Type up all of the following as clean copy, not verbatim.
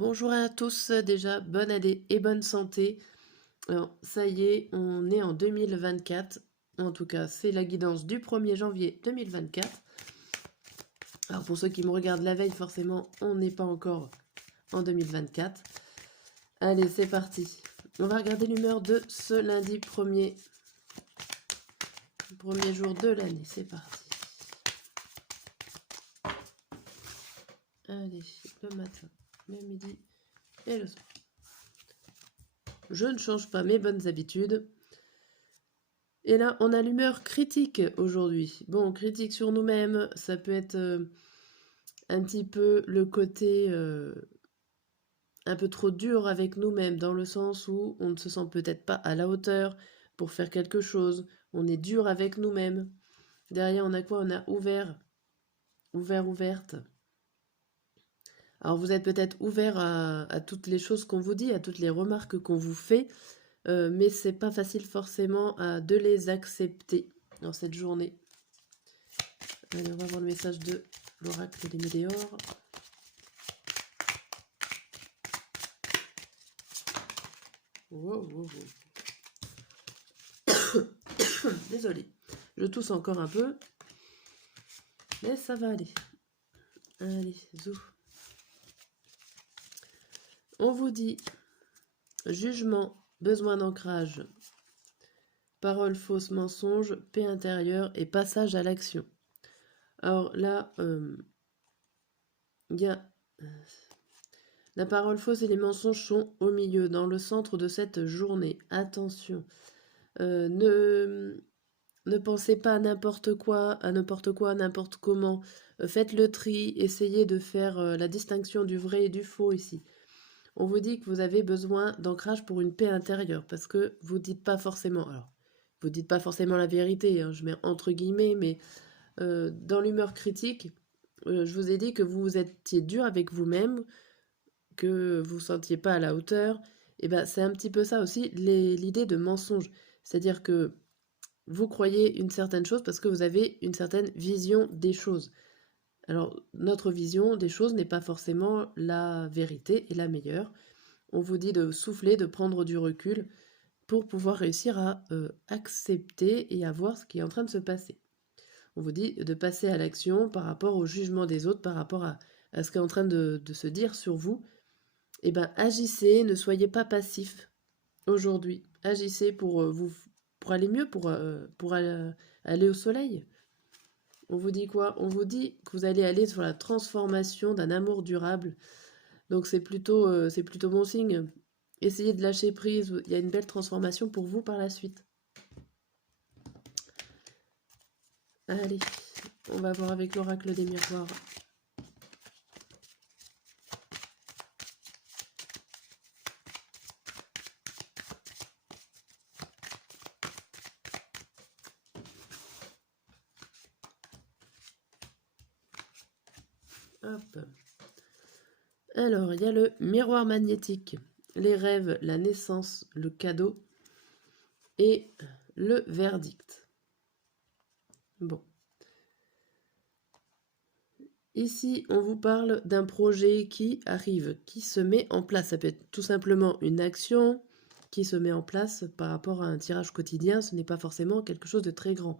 Bonjour à tous, déjà bonne année et bonne santé. Alors, ça y est, on est en 2024. En tout cas, c'est la guidance du 1er janvier 2024. Alors, pour ceux qui me regardent la veille, forcément, on n'est pas encore en 2024. Allez, c'est parti. On va regarder l'humeur de ce lundi 1er jour de l'année. C'est parti. Allez, le matin, le midi et le soir. Je ne change pas mes bonnes habitudes. Et là, on a l'humeur critique aujourd'hui. Bon, critique sur nous-mêmes, ça peut être un petit peu le côté un peu trop dur avec nous-mêmes, dans le sens où on ne se sent peut-être pas à la hauteur pour faire quelque chose. On est dur avec nous-mêmes. Derrière, on a quoi? On a ouverte. Alors, vous êtes peut-être ouvert à toutes les choses qu'on vous dit, à toutes les remarques qu'on vous fait, mais c'est pas facile forcément de les accepter dans cette journée. Allez, on va voir le message de l'oracle des météores. Wow, wow, wow. Désolée, je tousse encore un peu, mais ça va aller. Allez, zou. On vous dit jugement, besoin d'ancrage, parole fausse, mensonge, paix intérieure et passage à l'action. Alors là, il y a la parole fausse et les mensonges sont au milieu, dans le centre de cette journée. Attention, ne pensez pas à n'importe quoi, n'importe comment. Faites le tri, essayez de faire la distinction du vrai et du faux ici. On vous dit que vous avez besoin d'ancrage pour une paix intérieure, parce que vous dites pas forcément, alors, vous dites pas forcément la vérité, hein, je mets entre guillemets, mais dans l'humeur critique, je vous ai dit que vous étiez dur avec vous-même, que vous ne sentiez pas à la hauteur, et ben c'est un petit peu ça aussi, l'idée de mensonge. C'est-à-dire que vous croyez une certaine chose parce que vous avez une certaine vision des choses. Alors, notre vision des choses n'est pas forcément la vérité et la meilleure. On vous dit de souffler, de prendre du recul pour pouvoir réussir à accepter et à voir ce qui est en train de se passer. On vous dit de passer à l'action par rapport au jugement des autres, par rapport à ce qui est en train de se dire sur vous. Eh bien, agissez, ne soyez pas passif aujourd'hui. Agissez pour aller mieux, pour aller au soleil. On vous dit quoi? On vous dit que vous allez aller sur la transformation d'un amour durable. Donc c'est plutôt bon signe. Essayez de lâcher prise. Il y a une belle transformation pour vous par la suite. Allez, on va voir avec l'oracle des miroirs. Hop. Alors, il y a le miroir magnétique, les rêves, la naissance, le cadeau et le verdict. Bon. Ici, on vous parle d'un projet qui arrive, qui se met en place. Ça peut être tout simplement une action qui se met en place par rapport à un tirage quotidien. Ce n'est pas forcément quelque chose de très grand.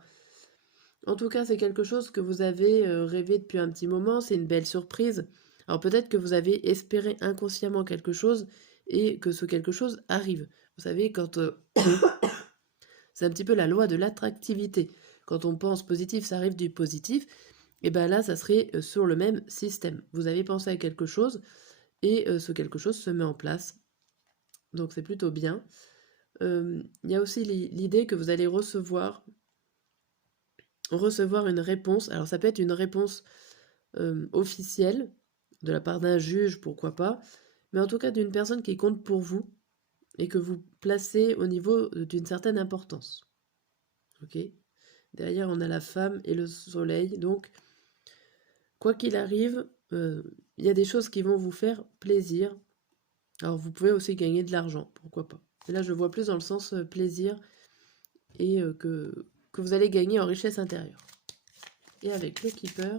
En tout cas, c'est quelque chose que vous avez rêvé depuis un petit moment. C'est une belle surprise. Alors peut-être que vous avez espéré inconsciemment quelque chose et que ce quelque chose arrive. Vous savez, quand c'est un petit peu la loi de l'attractivité. Quand on pense positif, ça arrive du positif. Et bien là, ça serait sur le même système. Vous avez pensé à quelque chose et ce quelque chose se met en place. Donc c'est plutôt bien. Il y a aussi l'idée que vous allez recevoir une réponse. Alors ça peut être une réponse officielle de la part d'un juge, pourquoi pas, mais en tout cas d'une personne qui compte pour vous et que vous placez au niveau d'une certaine importance. Ok? Derrière, on a la femme et le soleil, donc quoi qu'il arrive, il y a des choses qui vont vous faire plaisir. Alors vous pouvez aussi gagner de l'argent, pourquoi pas. Et là, je vois plus dans le sens plaisir et que vous allez gagner en richesse intérieure. Et avec le Keeper,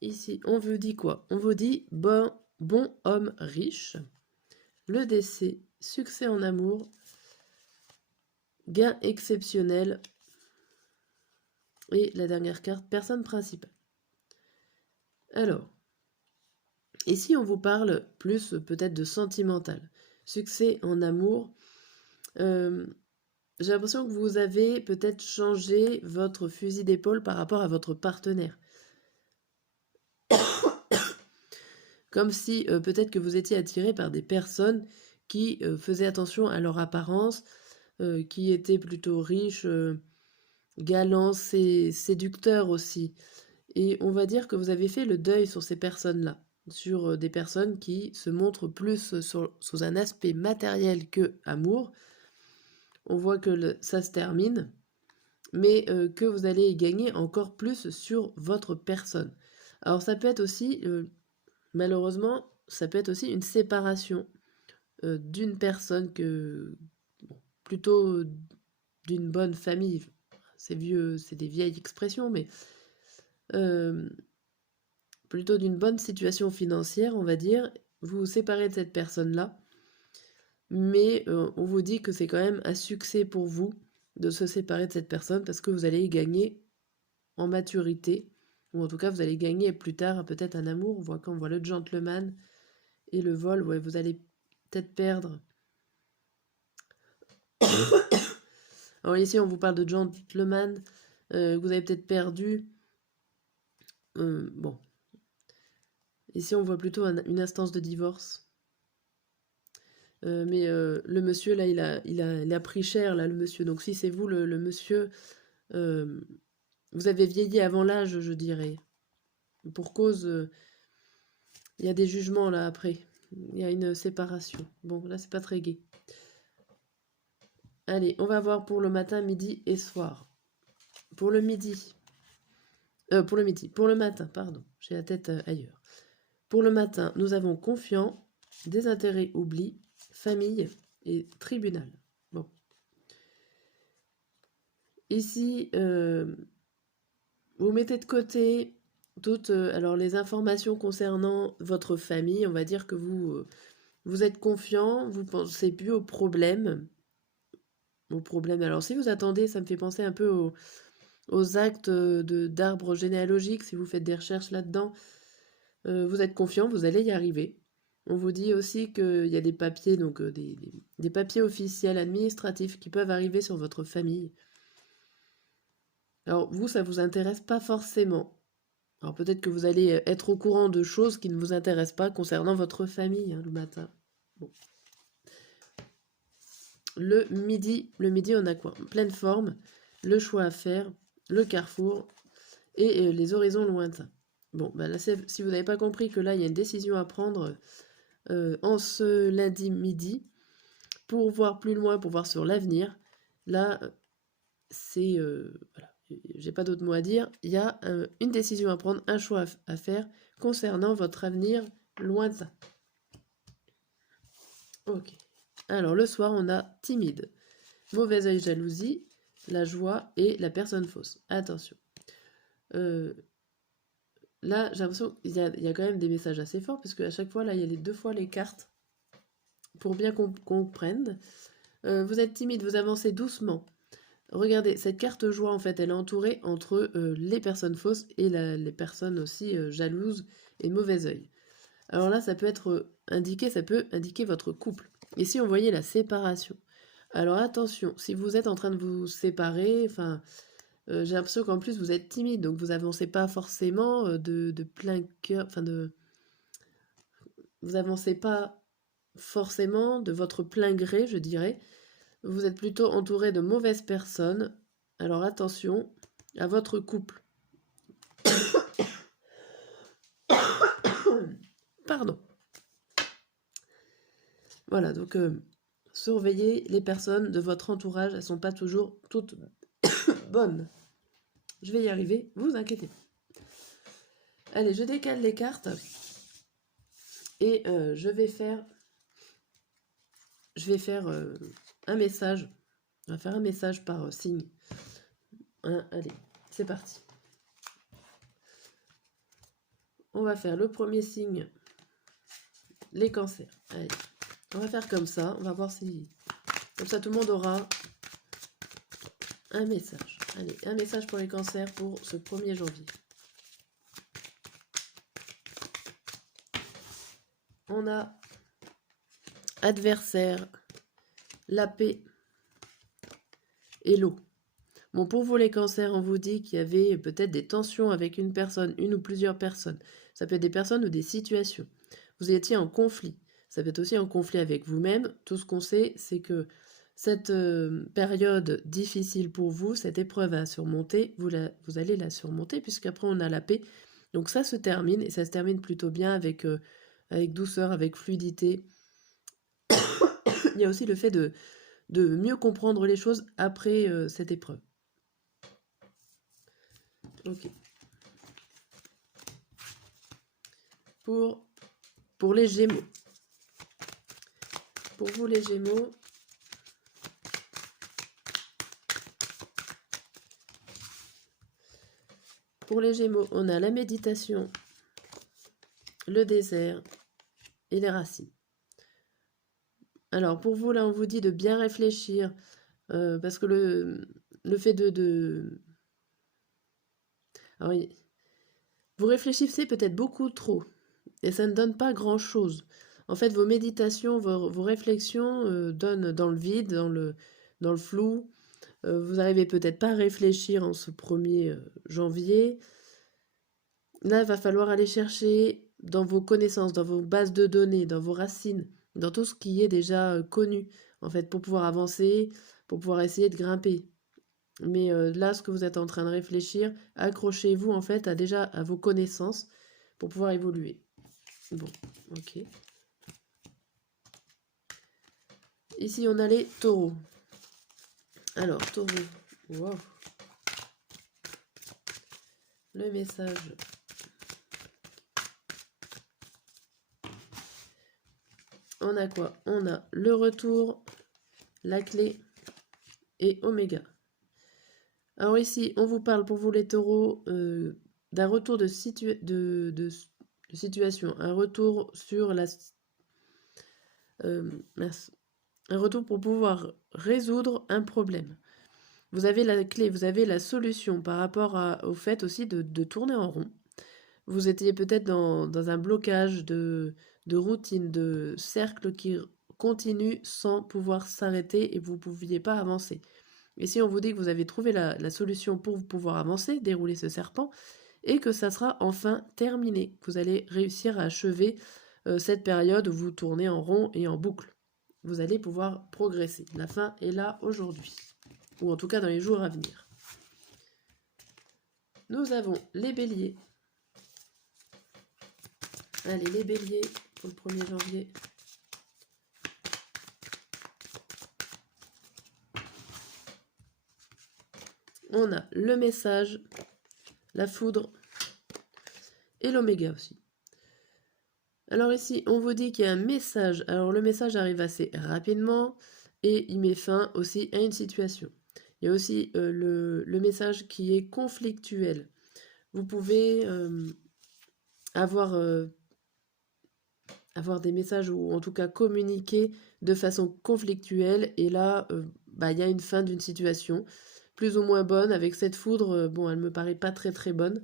ici, on vous dit quoi? On vous dit bon homme riche, le décès, succès en amour, gain exceptionnel et la dernière carte, personne principale. Alors, ici on vous parle plus peut-être de sentimental, succès en amour. J'ai l'impression que vous avez peut-être changé votre fusil d'épaule par rapport à votre partenaire. Comme si peut-être que vous étiez attiré par des personnes qui faisaient attention à leur apparence, qui étaient plutôt riches, galants, séducteurs aussi. Et on va dire que vous avez fait le deuil sur ces personnes-là, sur des personnes qui se montrent plus sous un aspect matériel que amour. On voit que ça se termine, mais que vous allez gagner encore plus sur votre personne. Alors ça peut être aussi, malheureusement, ça peut être aussi une séparation d'une personne plutôt d'une bonne famille. C'est vieux, c'est des vieilles expressions, mais plutôt d'une bonne situation financière, on va dire. Vous vous séparez de cette personne-là, mais on vous dit que c'est quand même un succès pour vous de se séparer de cette personne parce que vous allez gagner en maturité, ou en tout cas vous allez gagner plus tard peut-être un amour. On voit le gentleman et le vol, ouais, vous allez peut-être perdre. Alors ici on vous parle de gentleman, vous avez peut-être perdu. Bon, ici on voit plutôt une instance de divorce. Mais le monsieur là, il a pris cher là, le monsieur. Donc si c'est vous le monsieur, vous avez vieilli avant l'âge, je dirais. Pour cause, il y a des jugements là après. Il y a une séparation. Bon, là c'est pas très gai. Allez, on va voir pour le matin, midi et soir. Pour le midi. Pour le midi. Pour le matin, pardon. J'ai la tête ailleurs. Pour le matin, nous avons confiant, désintérêt, oubli, famille et tribunal. Bon. Ici, vous mettez de côté toutes alors les informations concernant votre famille. On va dire que vous êtes confiant, vous pensez plus aux problèmes. Alors si vous attendez, ça me fait penser un peu aux actes d'arbres généalogiques, si vous faites des recherches là-dedans. Vous êtes confiant, vous allez y arriver. On vous dit aussi qu'il y a des papiers, donc des papiers officiels, administratifs qui peuvent arriver sur votre famille. Alors vous, ça vous intéresse pas forcément. Alors peut-être que vous allez être au courant de choses qui ne vous intéressent pas concernant votre famille le matin. Bon. Le midi, on a quoi? Pleine forme, le choix à faire, le carrefour et les horizons lointains. Bon, bah là, si vous n'avez pas compris que là, il y a une décision à prendre en ce lundi midi pour voir plus loin, pour voir sur l'avenir, là, c'est... voilà, j'ai pas d'autre mot à dire. Il y a une décision à prendre, un choix à faire concernant votre avenir lointain. Ok. Alors, le soir, on a timide, mauvais œil, jalousie, la joie et la personne fausse. Attention. Là, j'ai l'impression qu'il y a quand même des messages assez forts, parce qu'à chaque fois, là, il y a les 2 fois les cartes, pour bien qu'on comprenne. Vous êtes timide, vous avancez doucement. Regardez, cette carte joie, en fait, elle est entourée entre les personnes fausses et les personnes aussi jalouses et mauvais œil. Alors là, ça peut indiquer votre couple. Ici, on voyait la séparation. Alors attention, si vous êtes en train de vous séparer, enfin, j'ai l'impression qu'en plus vous êtes timide, donc vous avancez pas forcément de plein cœur, enfin vous avancez pas forcément de votre plein gré, je dirais. Vous êtes plutôt entouré de mauvaises personnes. Alors attention à votre couple. Pardon. Voilà, donc surveillez les personnes de votre entourage, elles sont pas toujours toutes bonnes. Je vais y arriver, vous inquiétez pas. Allez, je décale les cartes et je vais faire un message. On va faire un message par signe. Allez, c'est parti. on va faire le premier signe, les cancers. Allez, on va faire comme ça, on va voir si... Comme ça, tout le monde aura un message. Allez, un message pour les cancers pour ce 1er janvier. On a adversaire, la paix et l'eau. Bon, pour vous les cancers, on vous dit qu'il y avait peut-être des tensions avec une personne, une ou plusieurs personnes. Ça peut être des personnes ou des situations. Vous étiez en conflit. Ça peut être aussi en conflit avec vous-même. Tout ce qu'on sait, c'est que cette période difficile pour vous, cette épreuve à surmonter, vous allez la surmonter puisqu'après on a la paix. Donc ça se termine et ça se termine plutôt bien avec douceur, avec fluidité. Il y a aussi le fait de mieux comprendre les choses après cette épreuve. Ok. Pour les Gémeaux. Pour vous les Gémeaux, on a la méditation, le désert et les racines. Alors pour vous là, on vous dit de bien réfléchir parce que le fait alors, vous réfléchissez peut-être beaucoup trop et ça ne donne pas grand-chose. En fait, vos méditations, vos réflexions donnent dans le vide, dans le flou. Vous n'arrivez peut-être pas à réfléchir en ce 1er janvier. Là, il va falloir aller chercher dans vos connaissances, dans vos bases de données, dans vos racines, dans tout ce qui est déjà connu, en fait, pour pouvoir avancer, pour pouvoir essayer de grimper. Mais là, ce que vous êtes en train de réfléchir, accrochez-vous en fait à vos connaissances pour pouvoir évoluer. Bon, ok. Ici, on a les taureaux. Alors, taureau. Wow. Le message. On a quoi? On a le retour, la clé et Oméga. Alors ici, on vous parle pour vous les taureaux d'un retour de situation, un retour sur un retour pour pouvoir résoudre un problème. Vous avez la clé, vous avez la solution par rapport au fait aussi de tourner en rond. Vous étiez peut-être dans un blocage de routine, de cercle qui continue sans pouvoir s'arrêter et vous ne pouviez pas avancer. Ici, on vous dit que vous avez trouvé la solution pour pouvoir avancer, dérouler ce serpent, et que ça sera enfin terminé. Vous allez réussir à achever cette période où vous tournez en rond et en boucle. Vous allez pouvoir progresser. La fin est là aujourd'hui, ou en tout cas dans les jours à venir. Nous avons les béliers. Allez, les béliers pour le 1er janvier. On a le message, la foudre et l'oméga aussi. Alors ici, on vous dit qu'il y a un message. Alors le message arrive assez rapidement et il met fin aussi à une situation. Il y a aussi le message qui est conflictuel. Vous pouvez avoir des messages ou en tout cas communiquer de façon conflictuelle et là, il y a une fin d'une situation plus ou moins bonne. Avec cette foudre, bon, elle me paraît pas très très bonne.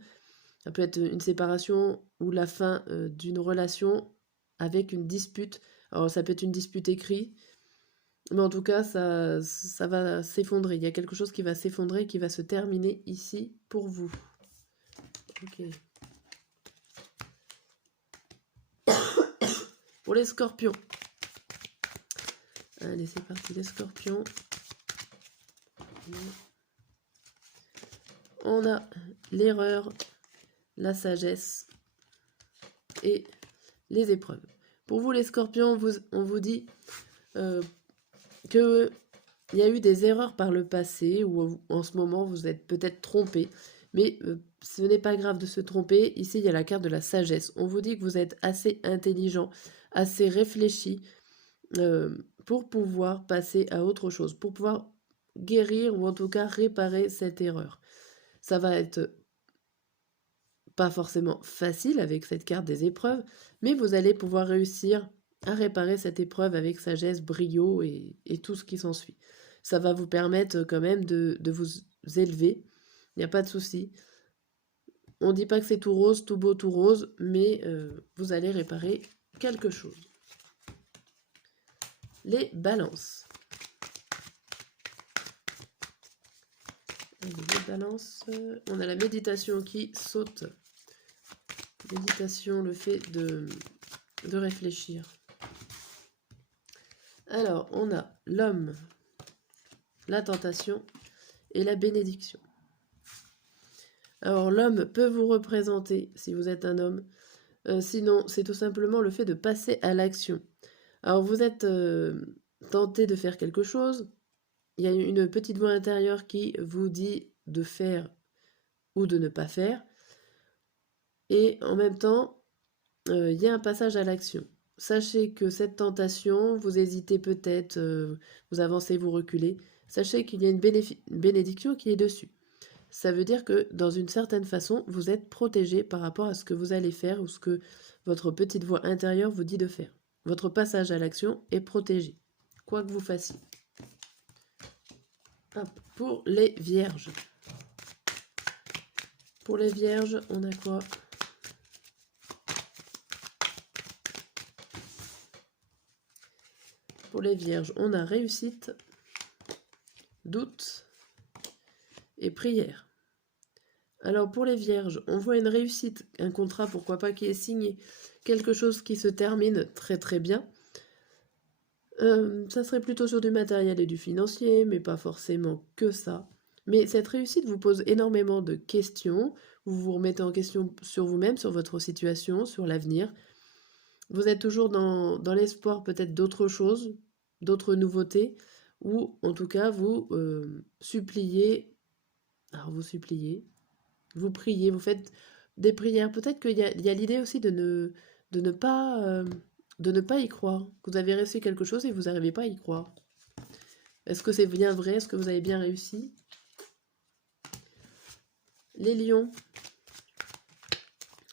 Ça peut être une séparation ou la fin d'une relation avec une dispute. Alors ça peut être une dispute écrite, mais en tout cas ça va s'effondrer. Il y a quelque chose qui va s'effondrer, qui va se terminer ici pour vous. Ok. Pour les scorpions. Allez, c'est parti, les scorpions. On a l'erreur, la sagesse et les épreuves. Pour vous les scorpions, on vous dit qu'il y a eu des erreurs par le passé ou en ce moment vous êtes peut-être trompé, mais ce n'est pas grave de se tromper. Ici, il y a la carte de la sagesse. On vous dit que vous êtes assez intelligent, assez réfléchi pour pouvoir passer à autre chose, pour pouvoir guérir ou en tout cas réparer cette erreur. Ça va être pas forcément facile avec cette carte des épreuves, mais vous allez pouvoir réussir à réparer cette épreuve avec sagesse, brio et tout ce qui s'ensuit. Ça va vous permettre quand même de vous élever, il n'y a pas de souci. On ne dit pas que c'est tout rose, tout beau, tout rose, mais vous allez réparer quelque chose. Les balances. Les balances, on a la méditation qui saute. Méditation, le fait de réfléchir. Alors, on a l'homme, la tentation et la bénédiction. Alors, l'homme peut vous représenter si vous êtes un homme. Sinon, c'est tout simplement le fait de passer à l'action. Alors, vous êtes tenté de faire quelque chose. Il y a une petite voix intérieure qui vous dit de faire ou de ne pas faire. Et en même temps, il y a un passage à l'action. Sachez que cette tentation, vous hésitez peut-être, vous avancez, vous reculez. Sachez qu'il y a une bénédiction qui est dessus. Ça veut dire que dans une certaine façon, vous êtes protégé par rapport à ce que vous allez faire ou ce que votre petite voix intérieure vous dit de faire. Votre passage à l'action est protégé, quoi que vous fassiez. Hop. Pour les vierges. Pour les vierges, on a quoi ? Pour les vierges, on a réussite, doute et prière. Alors pour les vierges, on voit une réussite, un contrat, pourquoi pas, qui est signé, quelque chose qui se termine très très bien. Ça serait plutôt sur du matériel et du financier, mais pas forcément que ça. Mais cette réussite vous pose énormément de questions, vous vous remettez en question sur vous-même, sur votre situation, sur l'avenir. Vous êtes toujours dans l'espoir peut-être d'autres choses, d'autres nouveautés, ou en tout cas vous suppliez, alors vous suppliez, vous priez, vous faites des prières. Peut-être qu'il y a l'idée aussi de ne pas y croire. Vous avez réussi quelque chose et vous n'arrivez pas à y croire. Est-ce que c'est bien vrai? Est-ce que vous avez bien réussi? Les lions,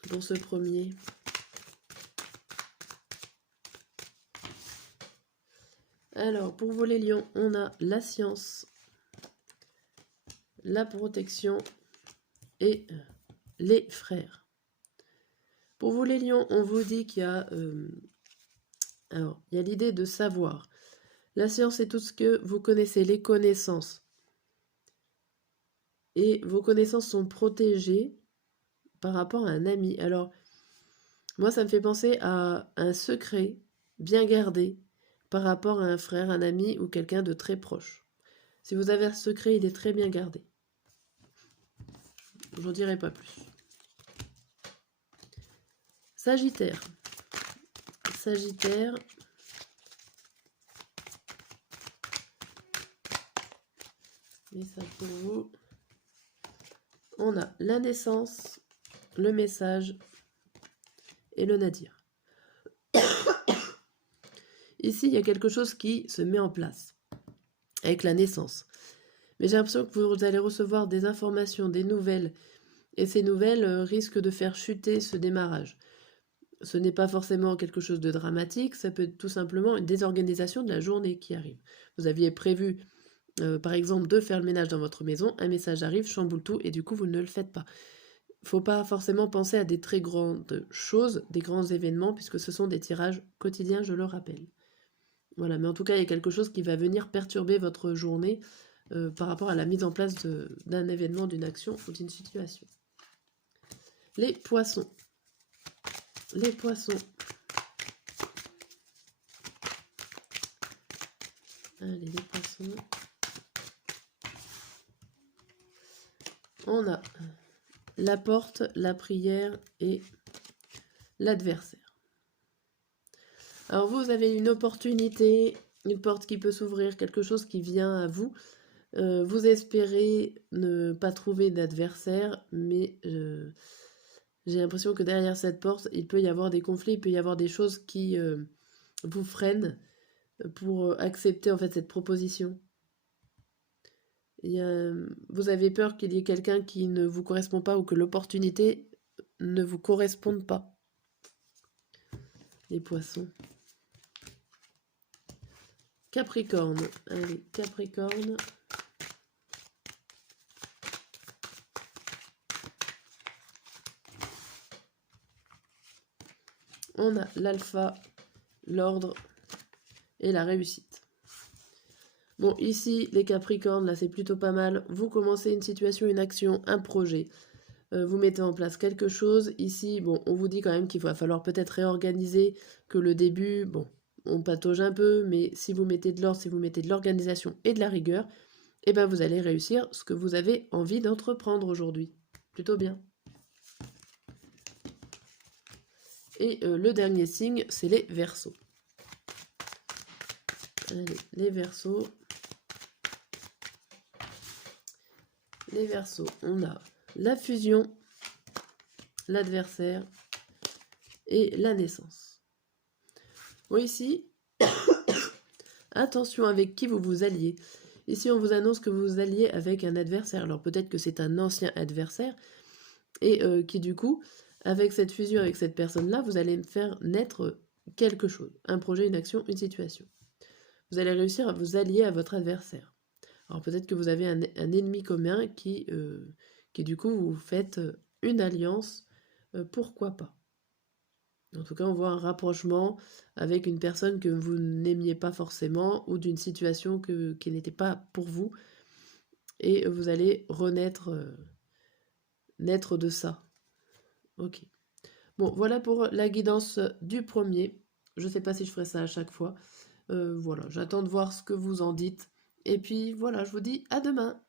pour ce premier. Alors, pour vous les lions, on a la science, la protection et les frères. Pour vous les lions, on vous dit qu'il y a... alors, il y a l'idée de savoir. La science, c'est tout ce que vous connaissez, les connaissances. Et vos connaissances sont protégées par rapport à un ami. Alors, moi, ça me fait penser à un secret bien gardé par rapport à un frère, un ami ou quelqu'un de très proche. Si vous avez un secret, il est très bien gardé. Je n'en dirai pas plus. Sagittaire. Sagittaire. Et ça pour vous. On a la naissance, le message et le nadir. Ici, il y a quelque chose qui se met en place avec la naissance. Mais j'ai l'impression que vous allez recevoir des informations, des nouvelles. Et ces nouvelles risquent de faire chuter ce démarrage. Ce n'est pas forcément quelque chose de dramatique, ça peut être tout simplement une désorganisation de la journée qui arrive. Vous aviez prévu, par exemple, de faire le ménage dans votre maison, un message arrive, chamboule tout, et du coup, vous ne le faites pas. Il ne faut pas forcément penser à des très grandes choses, des grands événements, puisque ce sont des tirages quotidiens, je le rappelle. Voilà, mais en tout cas, il y a quelque chose qui va venir perturber votre journée par rapport à la mise en place d'un événement, d'une action ou d'une situation. Les poissons. Les poissons. Allez, les poissons. On a la porte, la prière et l'adversaire. Alors vous avez une opportunité, une porte qui peut s'ouvrir, quelque chose qui vient à vous. Vous espérez ne pas trouver d'adversaire, mais j'ai l'impression que derrière cette porte, il peut y avoir des conflits, il peut y avoir des choses qui vous freinent pour accepter en fait cette proposition. Vous avez peur qu'il y ait quelqu'un qui ne vous correspond pas ou que l'opportunité ne vous correspondent pas. Les poissons. Capricorne. Allez, Capricorne. On a l'alpha, l'ordre et la réussite. Bon, ici, les Capricornes, là, c'est plutôt pas mal. Vous commencez une situation, une action, un projet. Vous mettez en place quelque chose. Ici, bon, on vous dit quand même qu'il va falloir peut-être réorganiser, que le début, bon, on patauge un peu, mais si vous mettez de l'ordre, si vous mettez de l'organisation et de la rigueur, eh ben vous allez réussir ce que vous avez envie d'entreprendre aujourd'hui. Plutôt bien. Et le dernier signe, c'est les Verseaux. Allez, les Verseaux. Les Verseaux, on a la fusion, l'adversaire et la naissance. Bon, ici, attention avec qui vous vous alliez. Ici, on vous annonce que vous vous alliez avec un adversaire. Alors peut-être que c'est un ancien adversaire et qui du coup, avec cette fusion avec cette personne-là, vous allez faire naître quelque chose, un projet, une action, une situation. Vous allez réussir à vous allier à votre adversaire. Alors peut-être que vous avez un ennemi commun qui du coup vous faites une alliance, pourquoi pas. En tout cas, on voit un rapprochement avec une personne que vous n'aimiez pas forcément ou d'une situation qui n'était pas pour vous. Et vous allez renaître naître de ça. Ok. Bon, voilà pour la guidance du premier. Je ne sais pas si je ferai ça à chaque fois. Voilà, j'attends de voir ce que vous en dites. Et puis voilà, je vous dis à demain.